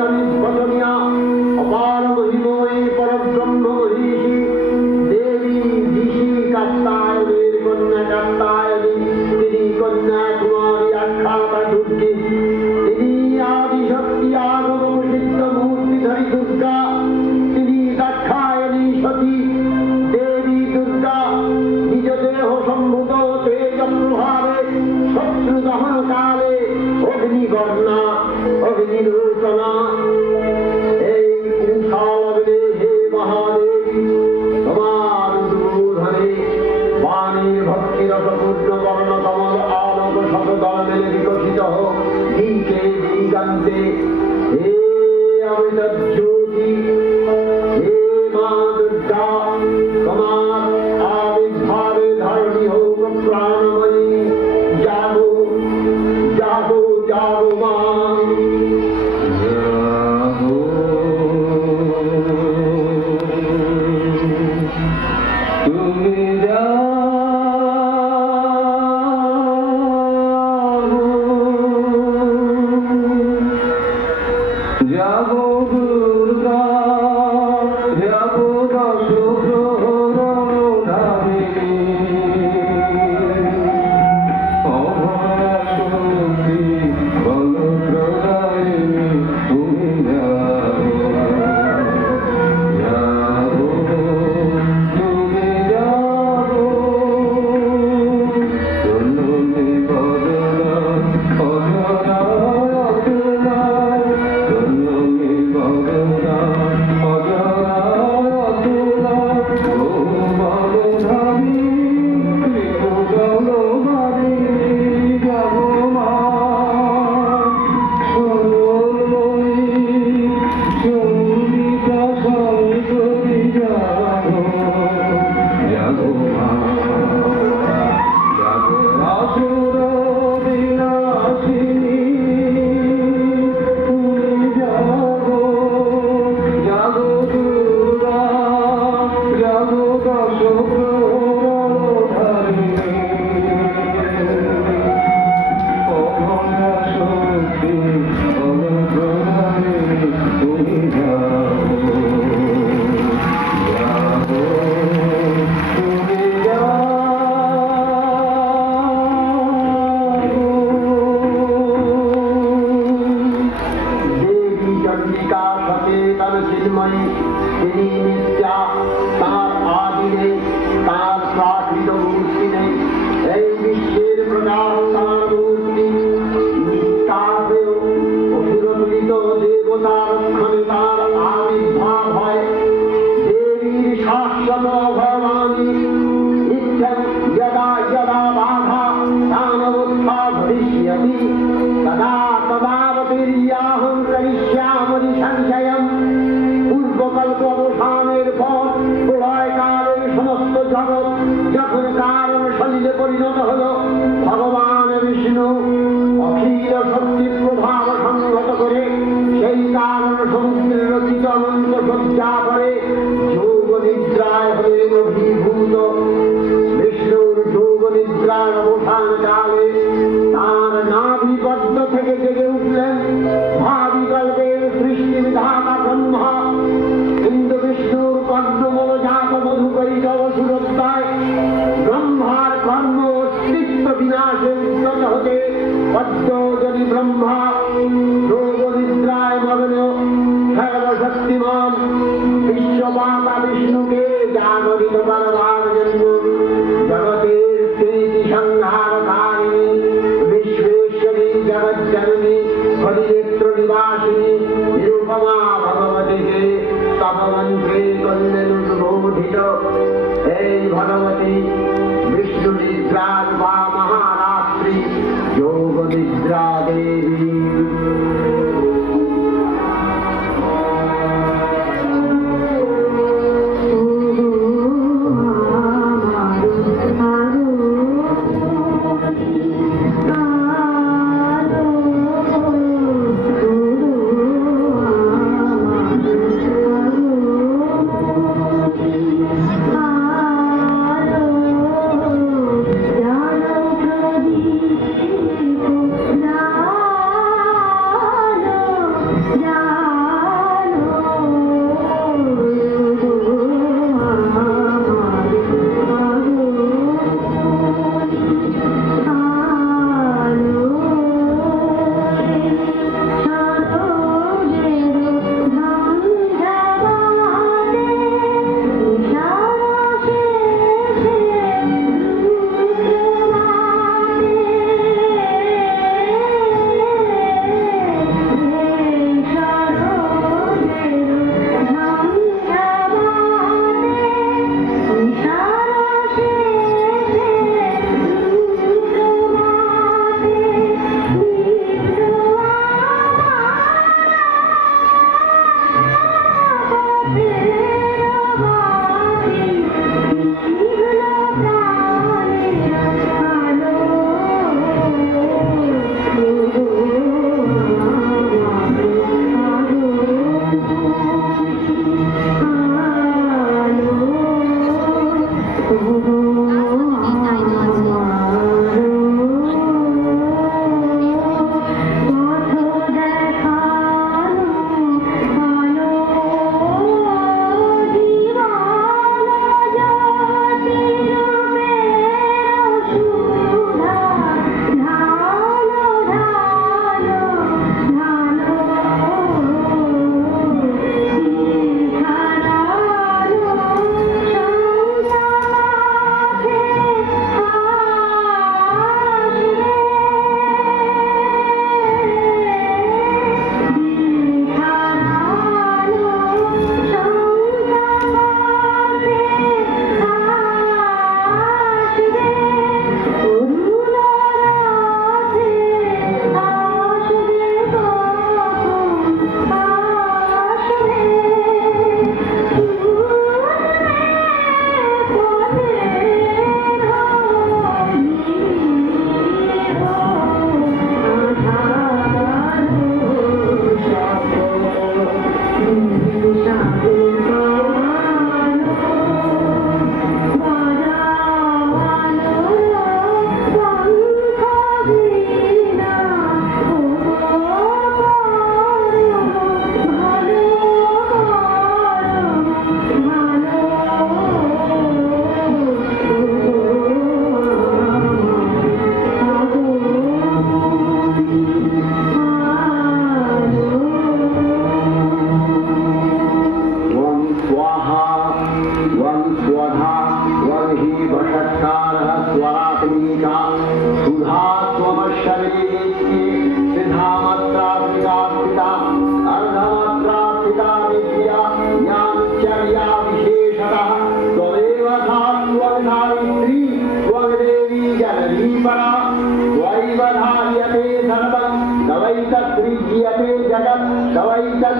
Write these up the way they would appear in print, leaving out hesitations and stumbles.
अविस्मरणीया अपार महिमयी परब्रह्म महीषी देवी ऋषि कात्यायनीर कन्या कात्यायनी तिनी कन्या कुमारी आख्याता दुर्गे तिनी आदि शक्ति आगम सिद्ध मूर्तिधरी दुर्गा तिनी दाक्षायणी सती देवी दुर्गा निज देह सम्भूत तेज प्रभावे शत्रु दहन काले अग्निवर्णा अग्निरूपणा विकसित हो के दिगंते हे अमृत ज्योति हे मां दुर्गा तुम्हार आविर्भावे धरणी हो प्राणमयी जागो जागो जागो मां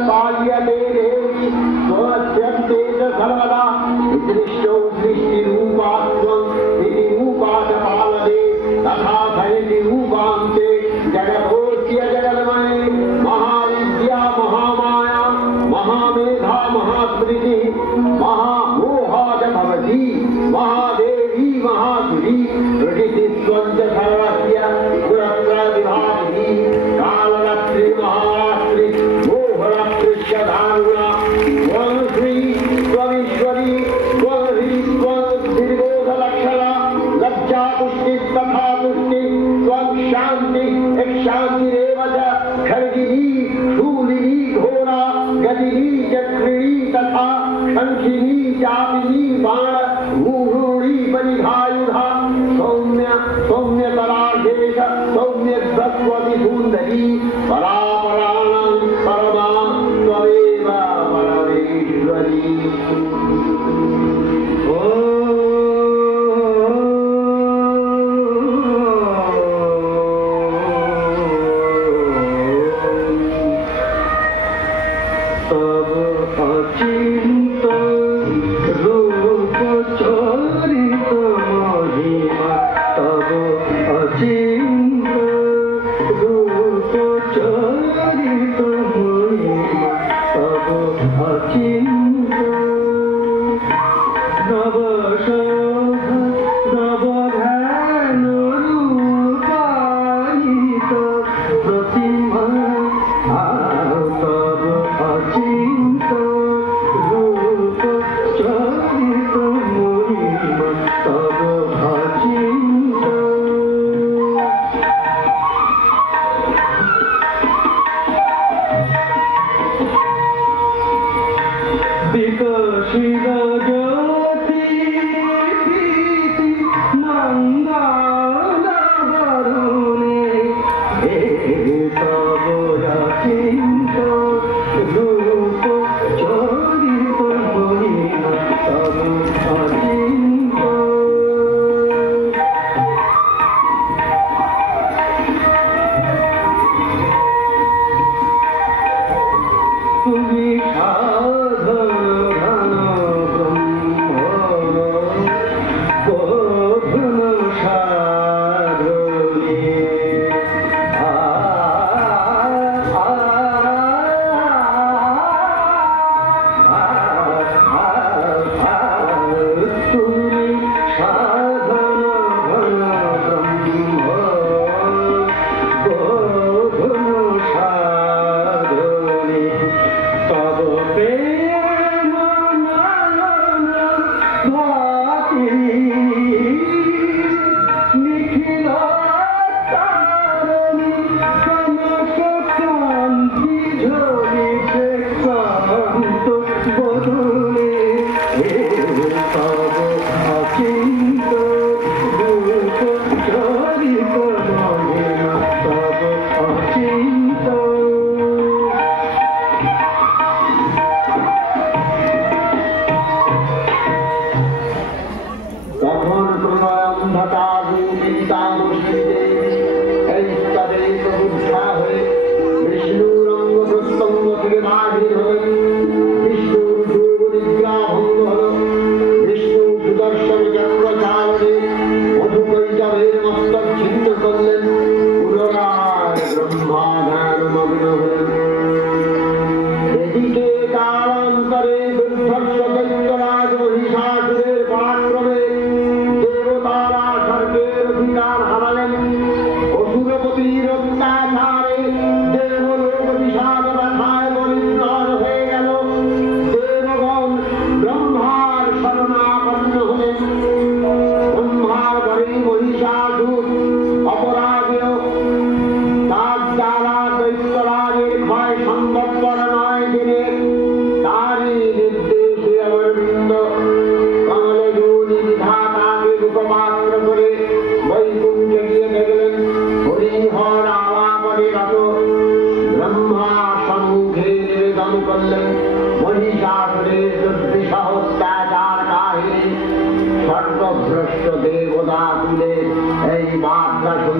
पाल्यते देवी स्वस्यन्ते च सर्वदा दृष्टौ दृष्टिरूपात्वं इति रूपाच पालते तथा सैति रूपान्ते जगतोऽस्य जगन्मये महाविद्या महामाया महामेधा महास्मृति महामोहा च भवति महादेवी महासुरी प्रकृतित्वं च सर्वस्य गुणप्रतिभाति कालरात्रि महारात्रि मोहरात्रिश्च दारुणा त्वं श्री त्वमीश्वरी त्वं ह्री त्वं निर्बोधलक्षणा लज्जा पुष्टि तथा पुष्टि त्वं शान्ति शान्तिरेव च खड्गिनी शूलिनी घोरा गतिनी चक्रिणी तथा शङ्खिनी चापिनी बाण मूढूणी परिघायुधा सौम्य सौम्यतराशेष सौम्यध्वस्वति सुन्दरी परापराणां परमा त्वमेव परमेश्वरी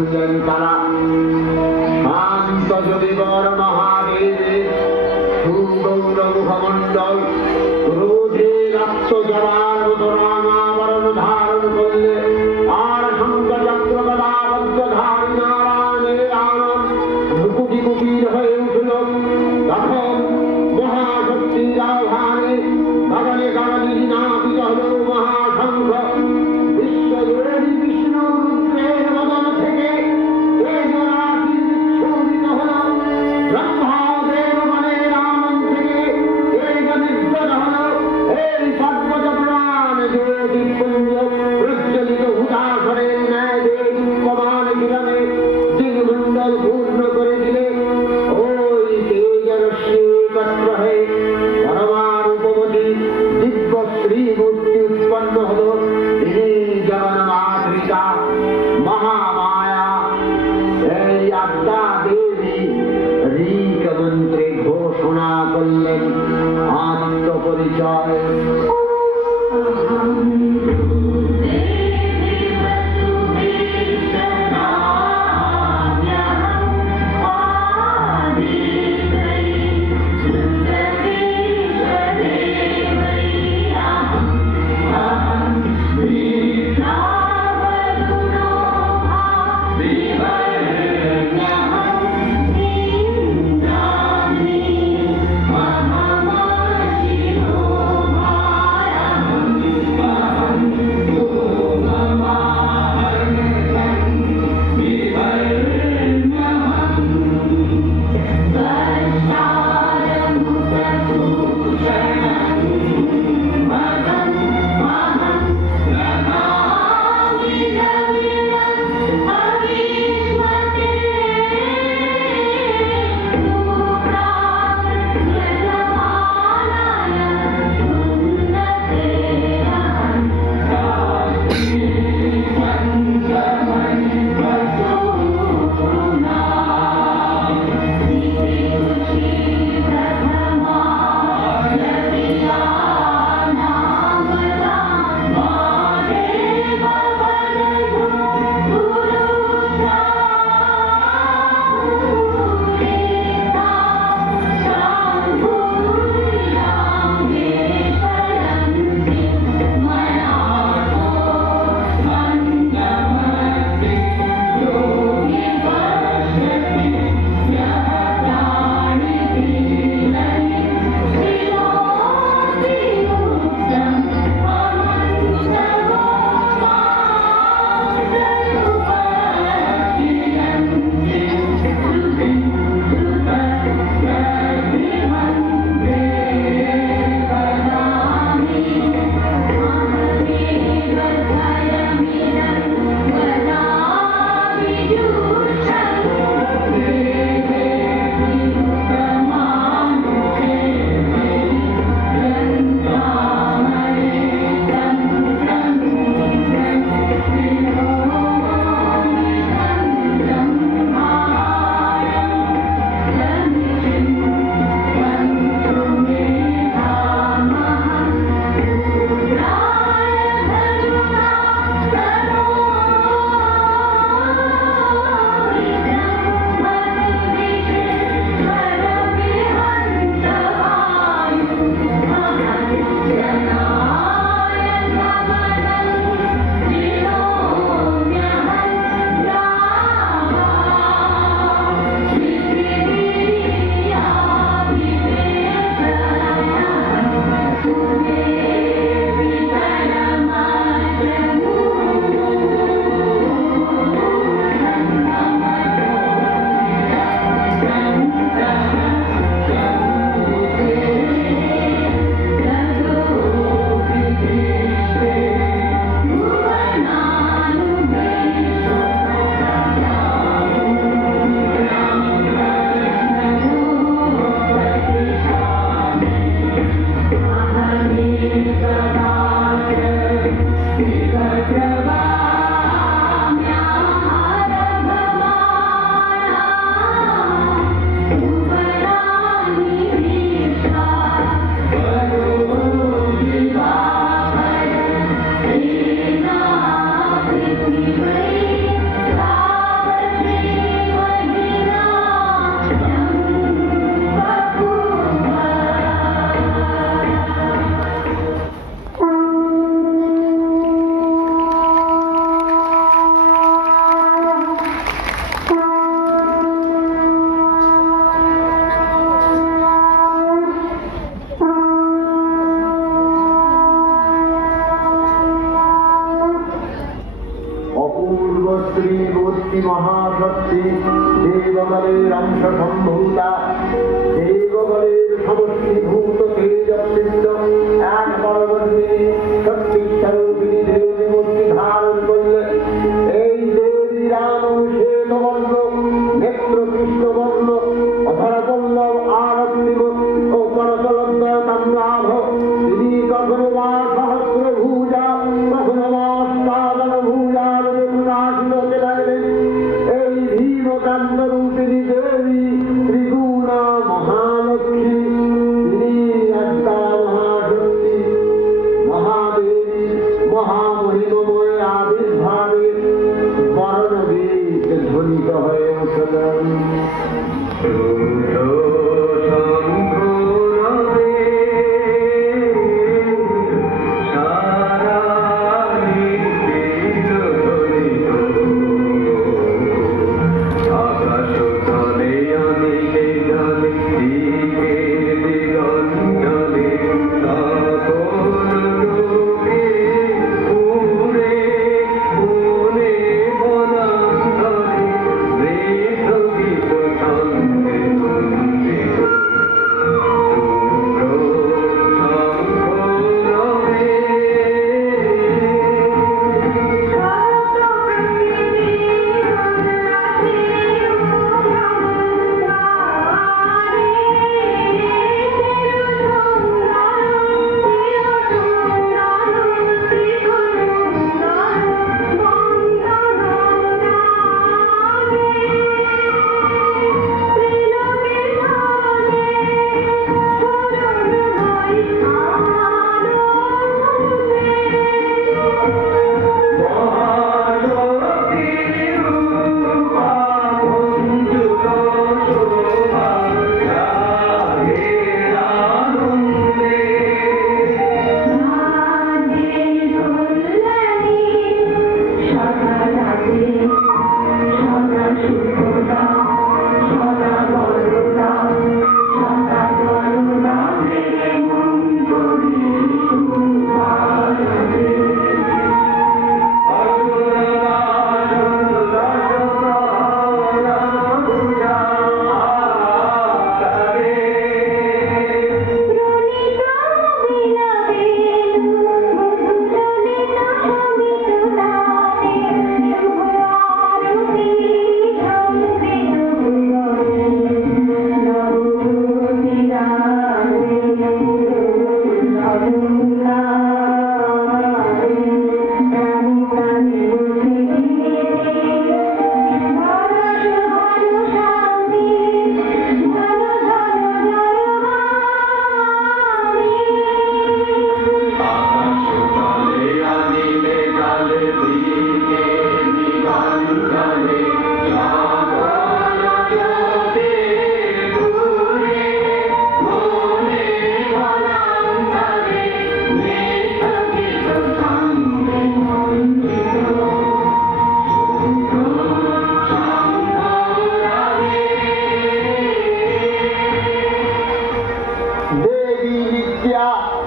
শুনলেন তারা শান্ত যদি বর মহাদেব গৌরমুখমণ্ডল ক্রোধে রক্ত জবান রামাবরণ ধারণ করলে আর শঙ্খ চক্র গদাবদ্ধ ধারী নারায়ণের আনন্দ মুকুটি কুটির হয়ে উঠল। তখন মহাশক্তির আহ্বানে গগনে গগনে নাপিত হল মহাশঙ্খ। বিশ্বজোড়ী বিষ্ণু রুদ্রের বদন থেকে তেজরাশি বিচ্ছুরিত হল। ব্রহ্মদেব গণের আনন্দ থেকে তেজ নির্গত হল। এই সর্বজপ্রাণ জ্যোতিপুঞ্জ প্রজ্বলিত হুতাশরের ন্যায় দেবীপ্যমান কিরণে দিগমণ্ডল পূর্ণ করে দিলে। ওই তেজরশ্মি একত্র হয়ে পরমারূপবতী দিব্য শ্রীমূর্তি উৎপন্ন হল। তিনি জগন্মাতৃকা মহামায়া এই আদ্যা দেবী ঋক মন্ত্রে ঘোষণা করলেন আত্মপরিচয়। মহাশক্তি, দেবগণের অংশ সম্ভূতা, দেবগণের সমষ্টিভূত তেজপিণ্ড এক পরবর্তী শক্তি স্বরূপিণী দেবী মূর্তি ধারণ করলে এই দেবী রাম শ্বেতবর্ণ, নেত্র কৃষ্ণবর্ণ, অধরপল্লব আরক্তিম ও করতলদ্বয় তাম্রাভ, তিনি কখনো বা সহস্রভূজা, কখনো বা অষ্টাদশভূজা প্রকাশিত হতে লাগলেন। এই ভীমকান্ত রূপিণী দেবী ত্রিগুণা মহালক্ষ্মী, তিনি একটা মহাশক্তি, মহাদেবী, মহামহিমময় আবির্ভাবে বর্ণবেদ ধ্বনিত হয়ে উঠলেন।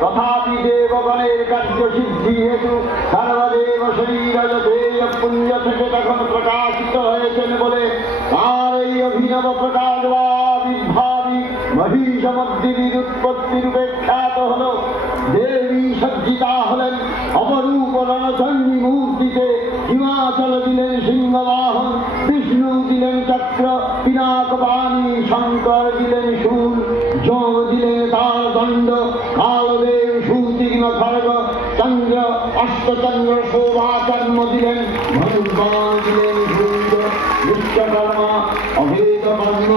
তথাপি দেবগণের কার্যসিদ্ধি হেতু সর্বদেব শরীরজেয় পুঞ্জ থেকে তখন প্রকাশিত হয়েছেন বলে তার এই অভিনব প্রকাশ বা আবির্ভাবী মহিষমর্দিনীর উৎপত্তির খ্যাত হল। দেবী সজ্জিতা হলেন অপরূপ রণচণ্ডী মূর্তিতে, হিমাচল দিলেন সিংহবাহন, বিষ্ণু দিলেন চক্র পিনাকপাণি, শঙ্কর দিলেন শূল, যম দিলেন তার দণ্ড, কালদেব সুতীর্ণ খড়গ, চন্দ্র অষ্টচন্দ্র শোভাচর্ম দিলেন, ধনুর্বাণ দিলেন সূর্য, বিশ্বকর্মা অভেদ কর্ম,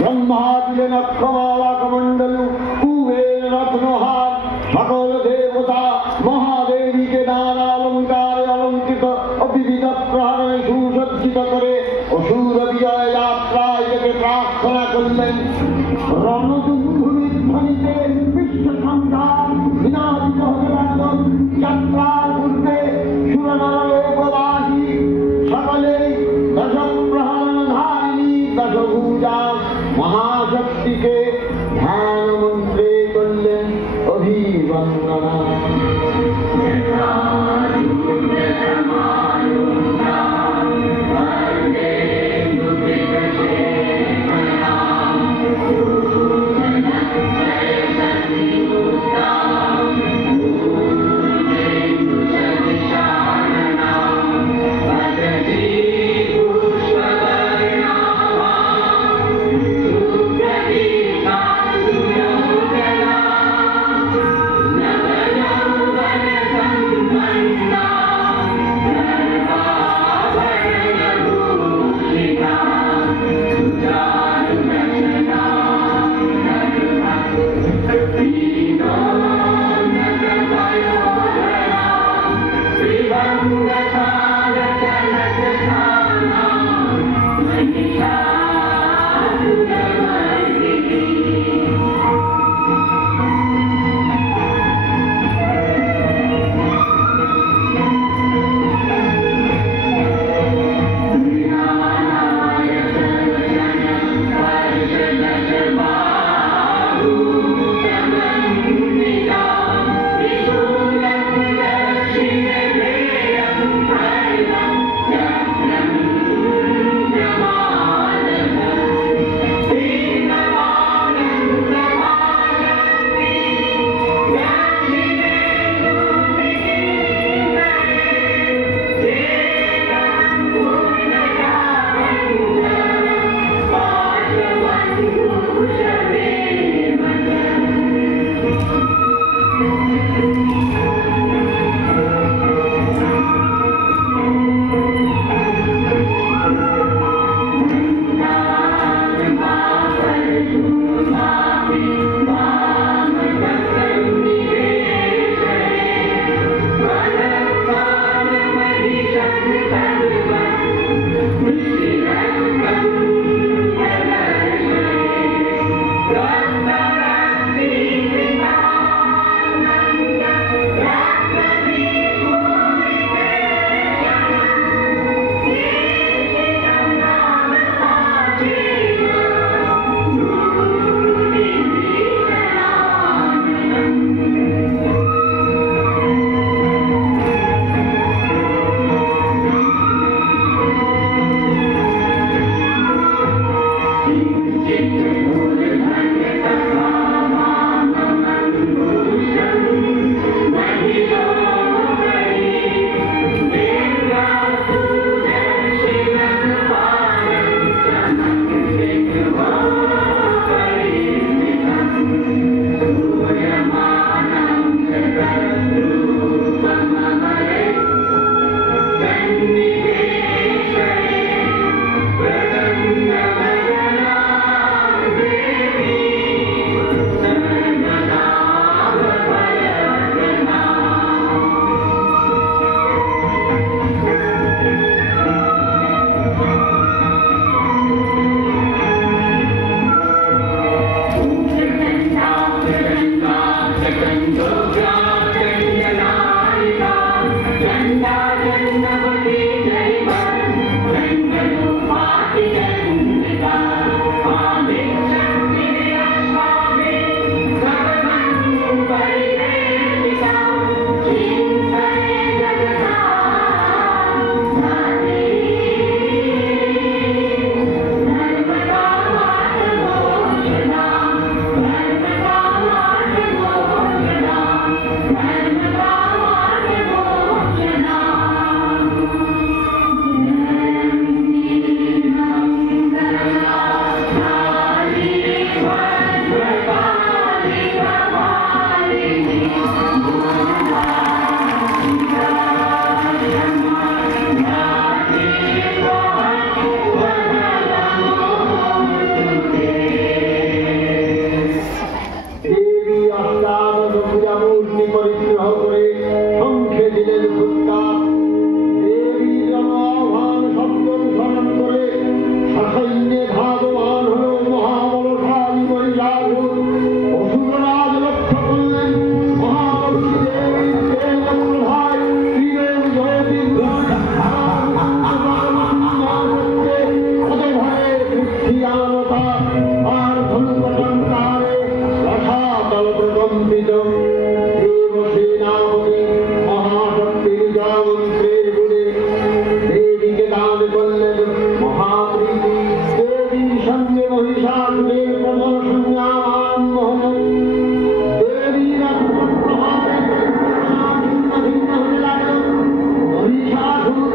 ব্রহ্মা দিলেন অক্ষমালাকমণ্ডলু, কুবের রত্নহার, সকল দেবতা মহাদেবীকে নানা অলঙ্কারে অলঙ্কৃত ও বিবিধ প্রহরণে সুসজ্জিত করে অসুর বিজয় যাত্রায় থেকে প্রার্থনা করলেন। রণদুন্দুভীর ধ্বনিতে বিশ্ব সংসার বিনাশিত হতে লাগল। যাত্রার পূর্বে সুরনরলোকবাসী সকলেই দশ প্রহরণধারিণী দশভুজা মহাশক্তিকে ধ্যান মন্ত্রে করলেন অভিবন্দনা। Thank you. দশভুজা মূর্তি পরিগ্রহ করে শঙ্খে দিলেন ফুৎকার। দেবীর আহ্বান শব্দ অনুসরণ করে সসৈন্যে ধাবমান হল মহাবলশালী মহিষাসুর। অসুররাজ লক্ষ্য করলেন মহালক্ষ্মী দেবীর তেজপ্রভায় তীরের জ্যোতি অদভয়ে পৃথিবীয়ানতা আর ধনুকটঙ্কারে রসাতল প্রকম্পিত। দেবসেনাপতি মহাশক্তির জয়মন্ত্রের গুণে দেবীকে দান করলেন মহাপ্রীতি। দেবীর সঙ্গে মহিষাসুরের প্রবল সংগ্রাম হল। দেবীর আত্মপ্রভাবে ছিন্ন ভিন্ন হতে লাগল। মহিষাসুর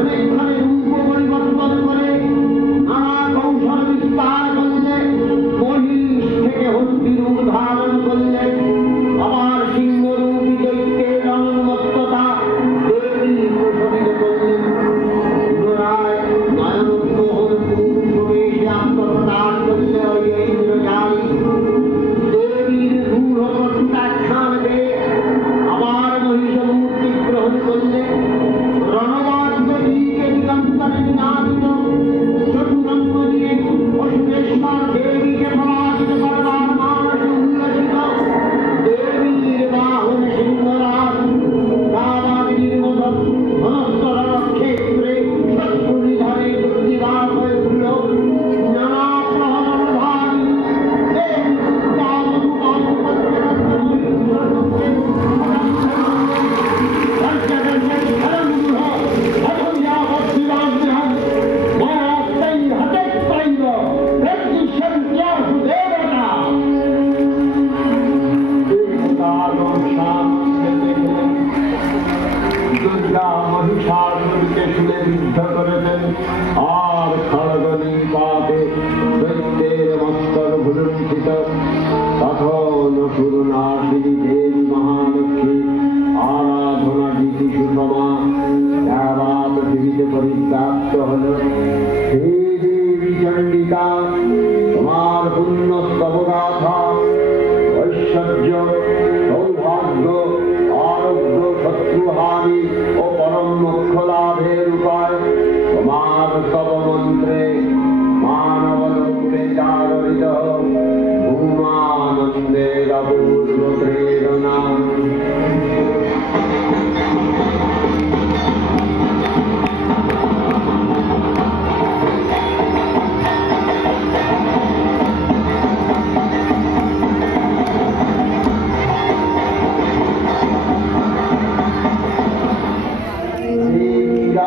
অনেকখানে রূপ পরিবর্তন করে নানা কৌশল বিস্তার করলে মহিষ থেকে হস্তি রূপ ধারণ করলে। আবার সিংহরূপী দৈত্যের অনুন্মত্ততা দেবী প্রশমিত করলেন। পুনরায় নয়নোন্মোহন পুরুষবেশে আত্মপ্রকাশ করলে ওই ইন্দ্রজালী। দেবীর রূঢ় প্রত্যাখ্যান পেয়ে আবার মহিষ মূর্তি গ্রহণ করলে। রণবাদ্য দিকে দিগন্তরে নিনাদিত চতুরঙ্গ নিয়ে অসুরেশ্বর দেবীকে পরাজিত করবার মানস উল্লসিত। দেবীর বাহন সিংহরাজ রাবাগ্নির মতো ধনস্তর ক্ষেত্রে শত্রু নিধনে দুর্নিবার হয়ে উঠল। নানা প্রহরধারী দেবী দুর্গা মহিষাসুরকে শুলে বিদ্ধ করেছেন। আর খড়গ নিপাতে দৈত্যের মস্তক ভুলুণ্ঠিত। তখন অসুরনাশিনী দেবী মহালক্ষ্মী আরাধনা গীতি সুষমা সারা পৃথিবীতে পরিব্যাপ্ত হল। হে দেবী চণ্ডিকা, তোমার পুণ্য স্তবগাথা ঐশ্বর্য সৌভাগ্য আরোগ্য শত্রুহানি ও পরম মোক্ষ লাভের উপায় তোমার স্তব মন্ত্রে মানবলোকে জাগরিত ভূমানন্দের অপূর্ব প্রেরণা।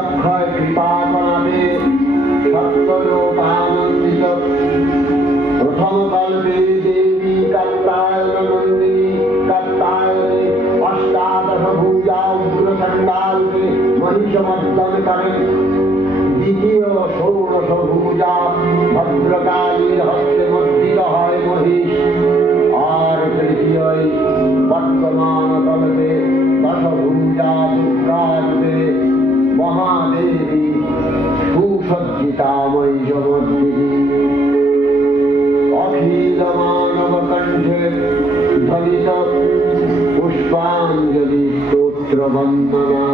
অক্ষয় কৃপা করাবে সত্যলোক আনন্দিত। প্রথম কল্পে দেবী কাত্যায়নন্দিনী কাত্যায়নে অষ্টাদশ ভুজা উগ্রচণ্ডারূপে মহিষমর্দন করেন। দ্বিতীয় ষোড়শ ভুজা ভদ্রকালীর হস্তে মর্দিত হয় মহিষ। আর তৃতীয় বর্তমান কল্পে দশভুজা দুর্গারূপে মহাদেবী সুসজ্জিতাময়ী জগদ্দিনী। অখিল মানব কণ্ঠে ধ্বনিত পুষ্পাঞ্জলি স্তোত্র বন্দনা।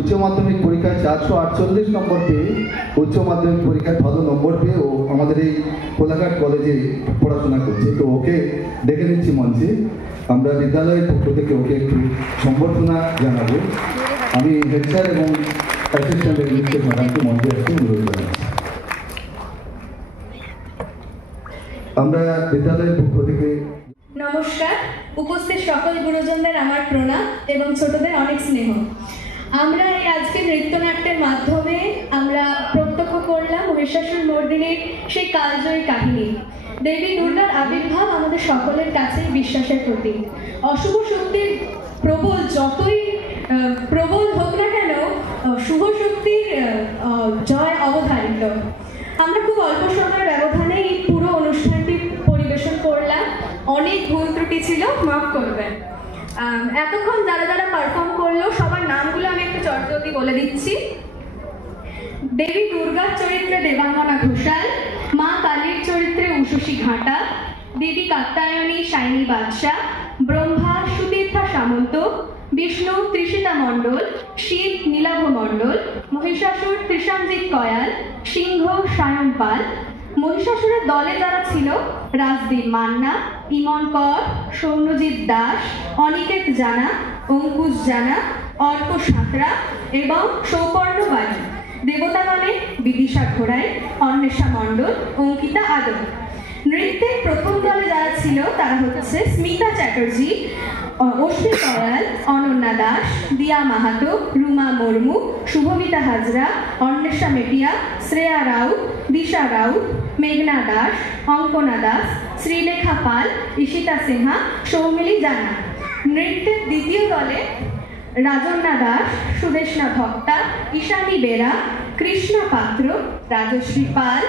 उच्च माध्यमिक परीक्षा 448 नम्बर पे उच्च माध्यमिक परीक्षा भालो नम्बर पे ओ हमारे कोलाघाट कलेजे पढ़ाशोना करছে तो ओके डेके निচ্ছি मंचे আমরা বিদ্যালয়ের পক্ষ থেকে ওকে একটু সম্বর্ধনা জানাবো আমি হেড স্যার এবং অ্যাসিস্ট্যান্ট হেডমিস্ট্রেস ম্যাডামকে মঞ্চে আসতে অনুরোধ জানাচ্ছি আমরা বিদ্যালয়ের পক্ষ থেকে নমস্কার উপস্থিত সকল গুরুজনদের আমার প্রণাম এবং ছোটদের অনেক স্নেহ আমরা এই আজকের নৃত্যনাট্যের মাধ্যমে আমরা প্রত্যক্ষ করলাম মহিষাসুর মর্দিনীর সেই কালজয়ী কাহিনী দেবী দুর্গার আবির্ভাব আমাদের সকলের কাছেই বিশ্বাসের প্রতীক অশুভ শক্তির প্রবল যতই প্রবল হোক না কেন শুভ শক্তির জয় অবধারিত আমরা খুব অল্প সময়ের ব্যবধানে এই পুরো অনুষ্ঠানটি পরিবেশন করলাম অনেক ভুল ত্রুটি ছিল মাফ করবেন এতক্ষণ যারা যারা পারফর্ম করলো সবার নামগুলো আমি একটু চটজলদি বলে দিচ্ছি দেবী দুর্গার চরিত্রে দেবাঙ্গনা ঘোষাল মা কালীর চরিত্রে উষসী ঘাটা দেবী কাত্যায়নী শাইনী বাদশা ব্রহ্মা সুতীর্থা সামন্ত বিষ্ণু ত্রিষিতা মণ্ডল শিব নীলাভ মণ্ডল মহিষাসুর ত্রিসঞ্জিত কয়াল সিংহ সায়ন পাল মহিষাসুরের দলে যারা ছিল রাজদীপ মান্না ইমন কর সৌম্যজিৎ দাস অনিকেত জানা অঙ্কুশ জানা অর্ক সাঁতরা এবং সৌপর্ণ বাড়ি দেবতাগণে বিদিশা ঘোড়াই, অন্বেষা মণ্ডল, অঙ্কিতা আদর। নৃত্যের প্রথম দলে যারা ছিল তারা হচ্ছে স্মিতা চ্যাটার্জি, অশ্বিনী কয়াল, অনন্যা দাস, দিয়া মাহাতো, রুমা মুর্মু, শুভমিতা হাজরা, অন্বেষা মেটিয়া, শ্রেয়া রাউত, দিশা রাউত, মেঘনা দাস, অঙ্কনা দাস, শ্রীলেখা পাল, ঈশিতা সিনহা, সৌমিলি জানা। নৃত্যের দ্বিতীয় দলে রাজন্না দাস, সুদেশনা ভক্তা, ঈশানী বেরা, কৃষ্ণ পাত্র, রাজশ্রী পাল,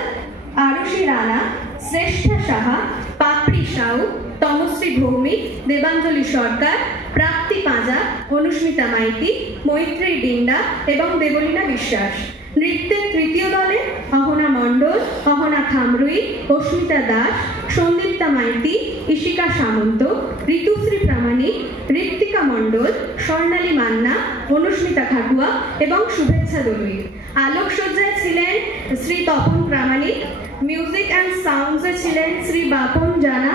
আরুষি রানা, শ্রেষ্ঠা সাহা, পাপড়ি সাউ, তমশ্রী ভৌমিক, দেবাঞ্জলি সরকার, প্রাপ্তি পাঁজা, অনুস্মিতা মাইতি, মৈত্রী ডিন্ডা এবং দেবলীনা বিশ্বাস। নৃত্যের তৃতীয় দলে অহনা মণ্ডল, অহনা খামরুই, অস্মিতা দাস, সন্দীপ্তা মাইতি, ঈশিকা সামন্ত, ঋতুশ্রী প্রামাণিক, ঋত্বিকা মণ্ডল, স্বর্ণালী মান্না, অনুস্মিতা খাটুয়া এবং শুভেচ্ছা দলুই। আলোকসজ্জায় ছিলেন শ্রী তপন প্রামাণিক, মিউজিক অ্যান্ড সাউন্ডসে ছিলেন শ্রী বাপন জানা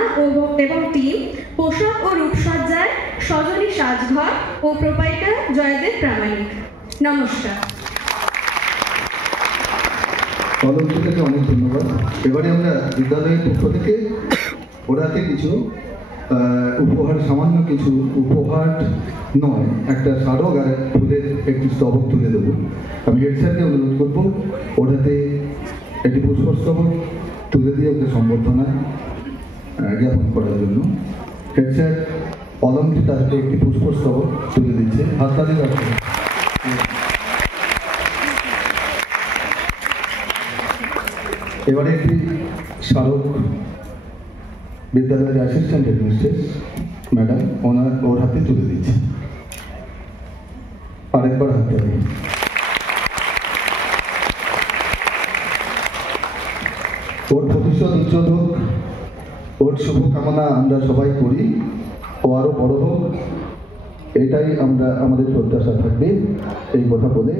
এবং টিম, পোশাক ও রূপসজ্জায় সজনী সাজঘর ও প্রোপাইটার জয়দেব প্রামাণিক। নমস্কার। অলঙ্কৃতকে অনেক ধন্যবাদ। এবারে আমরা বিদ্যালয়ের পক্ষ থেকে ওরাতে কিছু উপহার, সামান্য কিছু উপহার নয়, একটা স্মারক আর ফুলের একটি স্তবক তুলে দেবো। আমি হেড স্যারকে অনুরোধ করবো ওরাতে একটি পুষ্পস্তবক তুলে দিয়ে ওকে সম্বর্ধনা জ্ঞাপন করার জন্য। হেড স্যার অলঙ্কৃত একটি পুষ্পস্তবক তুলে দিচ্ছে, হাততালি রাখছে। এবারে একটি স্মারক বিদ্যালয়ের অ্যাসিস্ট্যান্ট হেডমিস্ট্রেস ম্যাডাম ওর হাতে তুলে দিচ্ছে। আরেকবার হাততালি। ওর ভবিষ্যৎ উজ্জ্বল হোক, ওর শুভকামনা আমরা সবাই করি, ও আরো বড় হোক, এটাই আমাদের প্রত্যাশা থাকবে। এই কথা বলে